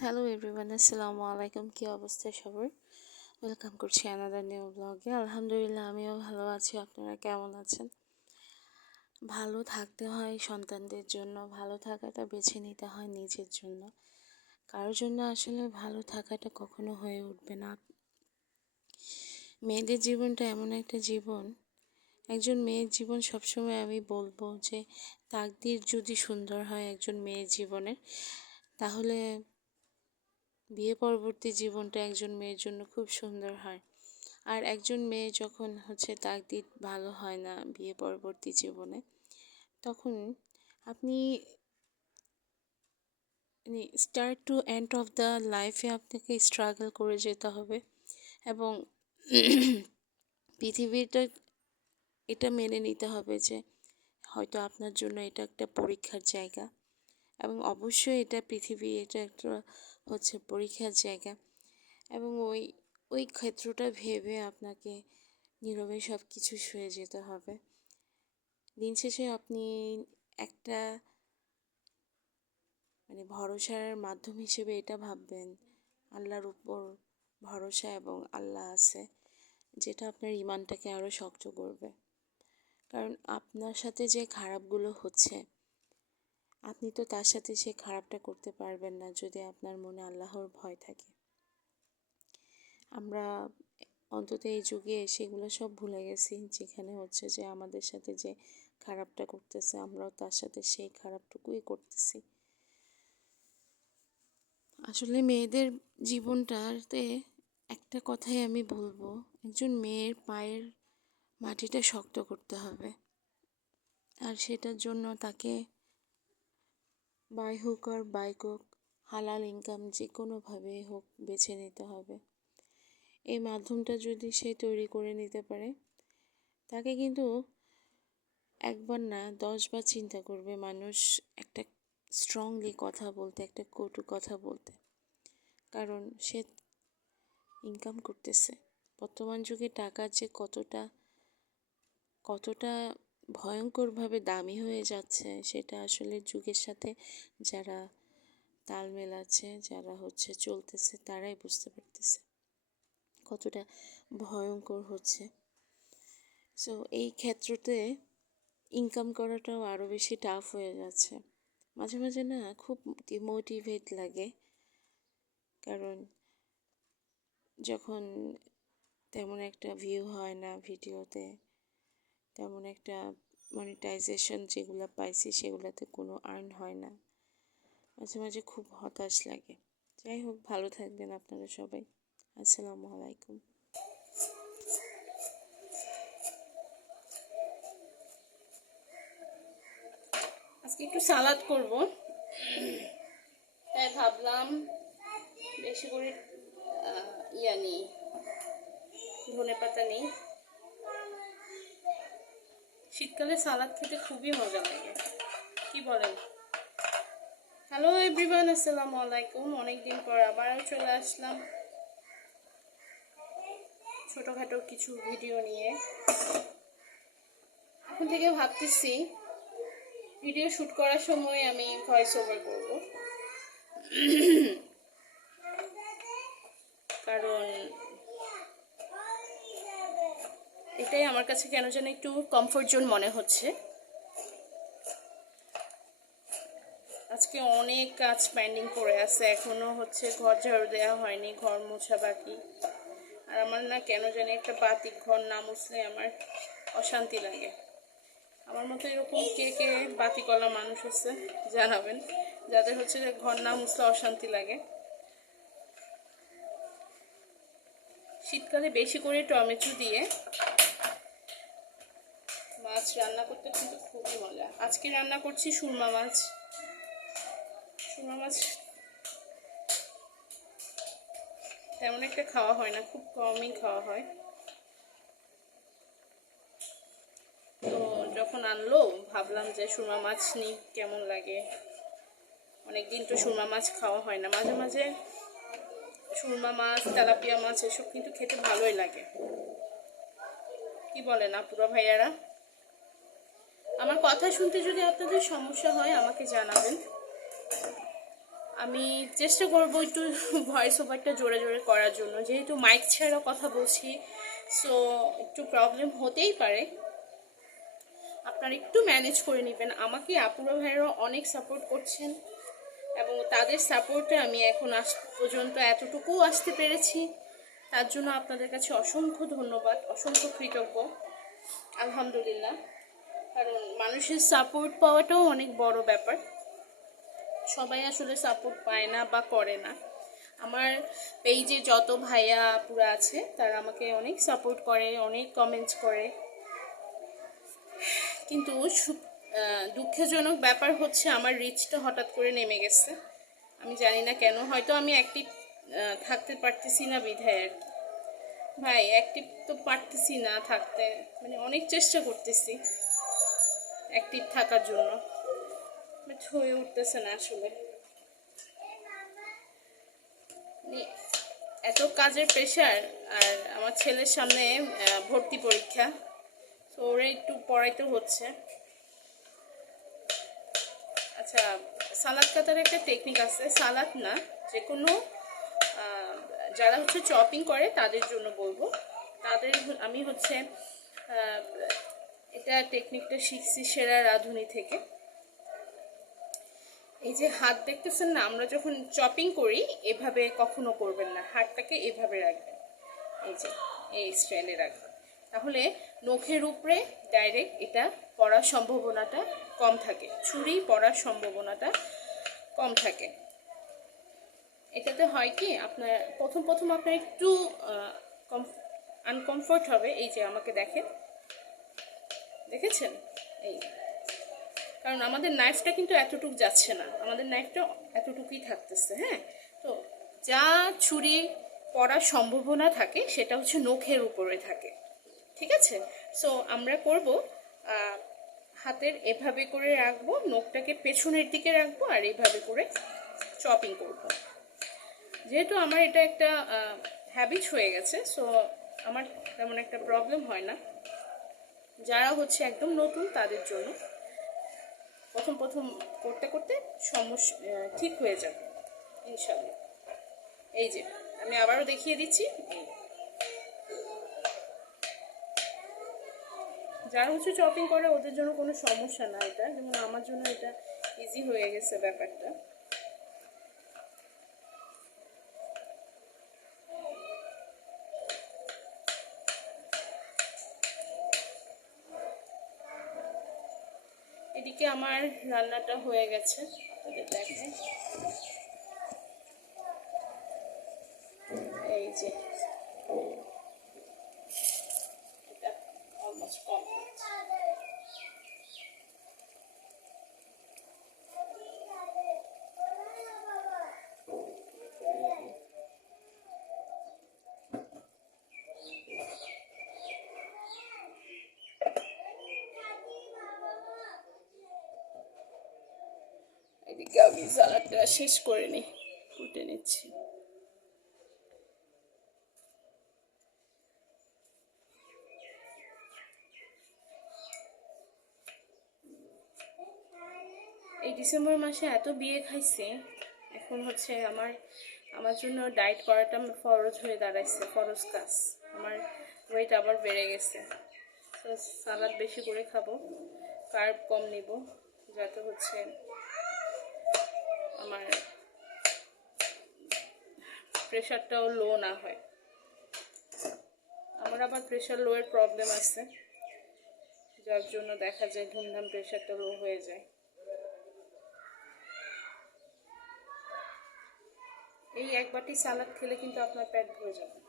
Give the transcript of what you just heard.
Hello everyone আসসালামু আলাইকুম কী অবস্থা সবার? ওয়েলকাম করছি আনাদার নিউ ব্লগে আলহামদুলিল্লাহ, আমিও ভালো আছি, আপনারা কেমন আছেন? ভালো থাকতে হয় সন্তানদের জন্য, ভালো থাকাটা বেছে নিতে হয় নিজের জন্য। কারোর জন্য আসলে ভালো থাকাটা কখনো হয়ে উঠবে না। মেয়েদের জীবনটা এমন একটা জীবন, একজন মেয়ের জীবন সবসময় আমি বলব যে, তাকদির যদি সুন্দর হয় একজন মেয়ের জীবনের, তাহলে বিয়ে পরবর্তী জীবনটা একজন মেয়ের জন্য খুব সুন্দর হয়। আর একজন মেয়ে যখন হচ্ছে তাকদির ভালো হয় না বিয়ে পরবর্তী জীবনে, তখন আপনি start to end of the লাইফে আপনাকে স্ট্রাগল করে যেতে হবে এবং পৃথিবীটা এটা মেনে নিতে হবে যে হয়তো আপনার জন্য এটা একটা পরীক্ষার জায়গা এবং অবশ্যই এটা পৃথিবী এটা একটা হচ্ছে পরীক্ষার জায়গা। এবং ওই ওই ক্ষেত্রটা ভেবে আপনাকে নীরবে সব কিছু শুয়ে যেতে হবে। দিন শেষে আপনি একটা মানে ভরসার মাধ্যম হিসেবে এটা ভাববেন, আল্লাহর উপর ভরসা এবং আল্লাহ আছে, যেটা আপনার ইমানটাকে আরও শক্ত করবে। কারণ আপনার সাথে যে খারাপগুলো হচ্ছে আপনি তো তার সাথে সে খারাপটা করতে পারবেন না যদি আপনার মনে আল্লাহর ভয় থাকে। আমরা অন্তত এই যুগে সেগুলো সব ভুলে গেছি, যেখানে হচ্ছে যে আমাদের সাথে যে খারাপটা করতেছে, আমরাও তার সাথে সেই খারাপটুকুই করতেছি। আসলে মেয়েদের জীবনটাতে একটা কথাই আমি বলব, একজন মেয়ের পায়ের মাটিটা শক্ত করতে হবে। আর সেটার জন্য তাকে বাই হোক আর বাইক হোক হালাল ইনকাম যে কোনোভাবে হোক বেছে নিতে হবে। এই মাধ্যমটা যদি সে তৈরি করে নিতে পারে, তাকে কিন্তু একবার না, দশবার চিন্তা করবে মানুষ একটা স্ট্রংলি কথা বলতে, একটা কটু কথা বলতে। কারণ সে ইনকাম করতেছে। বর্তমান যুগে টাকার যে কতটা কতটা ভয়ঙ্করভাবে দামি হয়ে যাচ্ছে। সেটা আসলে যুগের সাথে যারা তাল মেলাচ্ছে, যারা হচ্ছে চলতেছে, তারাই বুঝতে পারতেছে কতটা ভয়ঙ্কর হচ্ছে। সো এই ক্ষেত্রতে ইনকাম করাটাও আরও বেশি টাফ হয়ে যাচ্ছে। মাঝে মাঝে না খুব ডিমোটিভেট লাগে। কারণ যখন তেমন একটা ভিউ হয় না ভিডিওতে তেমন একটা মনিটাইজেশন যেগুলো পাইছি সেগুলোতে কোনো আর্ন হয় না। মাঝে মাঝে খুব হতাশ লাগে। যাই হোক, ভালো থাকবেন আপনারা সবাই। আসসালামু আলাইকুম। আজকে একটু সালাদ করব। তাই ভাবলাম বেশি করে ইয়া নেই ধনে পাতা নিই। শীতকালে সালাদ খেতে খুবই মজা লাগে। কি বলেন? হ্যালো এভরিওয়ান আসসালামু আলাইকুম। অনেকদিন পর আবারও চলে আসলাম ছোটোখাটো কিছু ভিডিও নিয়ে। এখন থেকে ভাবতেছি ভিডিও শ্যুট করার সময় আমি ভয়েস ওভার করব। কারণ এটাই আমার কাছে কেন যেন একটু কমফোর্ট জোন মনে হচ্ছে। আজকে অনেক কাজ পেন্ডিং পড়ে আছে, এখনও হচ্ছে ঘর ঝাড়ু দেওয়া হয়নি, ঘর মোছা বাকি। আর আমার না কেন জানি একটা বাতি ঘর না মুছলে আমার অশান্তি লাগে। আমার মতো এরকম কে কে বাতি কলা মানুষ আছে, জানাবেন। যাদের হচ্ছে ঘর না মুছলে অশান্তি লাগে। শীতকালে বেশি করে টমেটো দিয়ে মাছ রান্না করতে কিন্তু খুবই মজা। আজকে রান্না করছি সুরমা মাছ। সুরমা মাছ তেমন একটা খাওয়া হয় না, খুব কমই খাওয়া হয়। তো যখন আনলো, ভাবলাম যে সুরমা মাছ নিই, কেমন লাগে? অনেকদিন তো সুরমা মাছ খাওয়া হয় না। মাঝে মাঝে সুরমা মাছ, তেলাপিয়া মাছ, এসব কিন্তু খেতে ভালোই লাগে। কি বলেন আপুরা ভাইয়ারা? আমার কথা শুনতে যদি আপনাদের সমস্যা হয়, আমাকে জানাবেন। আমি চেষ্টা করব একটু ভয়েস ওভারটা জোরে জোরে করার জন্য। যেহেতু মাইক ছাড়া কথা বলছি সো একটু প্রবলেম হতেই পারে। আপনারা একটু ম্যানেজ করে নেবেন। আমাকে আপুরা ভাইয়েরা অনেক সাপোর্ট করছেন এবং তাদের সাপোর্টে আমি এখন আস পর্যন্ত এতটুকু আসতে পেরেছি। তার জন্য আপনাদের কাছে অসংখ্য ধন্যবাদ, অসংখ্য কৃতজ্ঞ। আলহামদুলিল্লাহ। কারণ মানুষের সাপোর্ট পাওয়াটাও অনেক বড় ব্যাপার। সবাই আসলে সাপোর্ট পায় না বা করে না। আমার পেজে যত ভাইয়া পুরা আছে, তারা আমাকে অনেক সাপোর্ট করে, অনেক কমেন্টস করে। কিন্তু দুঃখজনক ব্যাপার হচ্ছে আমার রিচটা হঠাৎ করে নেমে গেছে। আমি জানি না কেন, হয়তো আমি অ্যাক্টিভ থাকতে পারতেছি না বিধায় আর কি। ভাই অ্যাক্টিভ তো পারতেছি না থাকতে। মানে অনেক চেষ্টা করতেছি। অ্যাক্টিভ থাকার জন্য। বাট হয়ে উঠতেছে না আসলে। মানে এত কাজের প্রেশার আর আমার ছেলের সামনে ভর্তি পরীক্ষা। তো ওরা একটু পড়াইতে হচ্ছে। আচ্ছা সালাদ কাটার একটা টেকনিক আছে। সালাদ না যে কোনো যারা হচ্ছে চপিং করে তাদের জন্য বলব। তাদের আমি হচ্ছে এটা টেকনিকটা শিখছি সেরা রাঁধুনি থেকে। এই যে হাত দেখতেছেন না, আমরা যখন চপিং করি, এভাবে কখনো করবেন না। হাতটাকে এভাবে রাখবেন। এই যে, এই স্টাইলে রাখবেন। তাহলে নখের উপরে ডাইরেক্ট এটা পড়ার সম্ভাবনাটা কম থাকে। ছুরি পড়ার সম্ভাবনাটা কম থাকে। এটাতে হয় কি, আপনার প্রথম প্রথম আপনার একটু আনকমফোর্ট হবে। এই যে আমাকে দেখেন। দেখেছেন? এই। কারণ আমাদের নাইফটা কিন্তু এতটুক যাচ্ছে না। আমাদের নাইফটা এতটুকুই থাকতেছে হ্যাঁ? তো যা ছুরি পড়ার সম্ভাবনা থাকে, সেটা হচ্ছে নখের উপরে থাকে। ঠিক আছে? সো আমরা করব হাতের এভাবে করে রাখব, নখটাকে পেছনের দিকে রাখব, আর এভাবে করে চপিং করব। যেহেতু আমার এটা একটা হ্যাবিট হয়ে গেছে সো আমার তেমন একটা প্রবলেম হয় না। যারা হচ্ছে একদম নতুন, তাদের জন্য প্রথম প্রথম করতে করতে সমস্যা ঠিক হয়ে যাবে ইনশাল্লাহ এই যে, আমি আবারও দেখিয়ে দিচ্ছি। যারা হচ্ছে শপিং করে, ওদের জন্য কোনো সমস্যা না এটা। যেমন আমার জন্য এটা ইজি হয়ে গেছে ব্যাপারটা। এদিকে আমার রান্নাটা হয়ে গেছে। তাদের এই যে। এদিকে আমি সালাডটা শেষ করে নিই ফুটে নিচ্ছি। এই ডিসেম্বর মাসে এত বিয়ে খাইছে, এখন হচ্ছে আমার আমার জন্য ডায়েট করাটা ফরজ হয়ে দাঁড়াইছে, ফরজ কাজ। আমার ওয়েট আবার বেড়ে গেছে। সালাদ বেশি করে খাব কার্ব কম নিব, যাতে হচ্ছে আমার প্রেশারটাও লো না হয়। আমার আবার প্রেশার লোয়ের প্রবলেম আছে। যার জন্য দেখা যায় ধুমধাম প্রেশারটা লো হয়ে যায়। এই এক বাটি সালাদ খেলে কিন্তু আপনার পেট ভরে যাবে।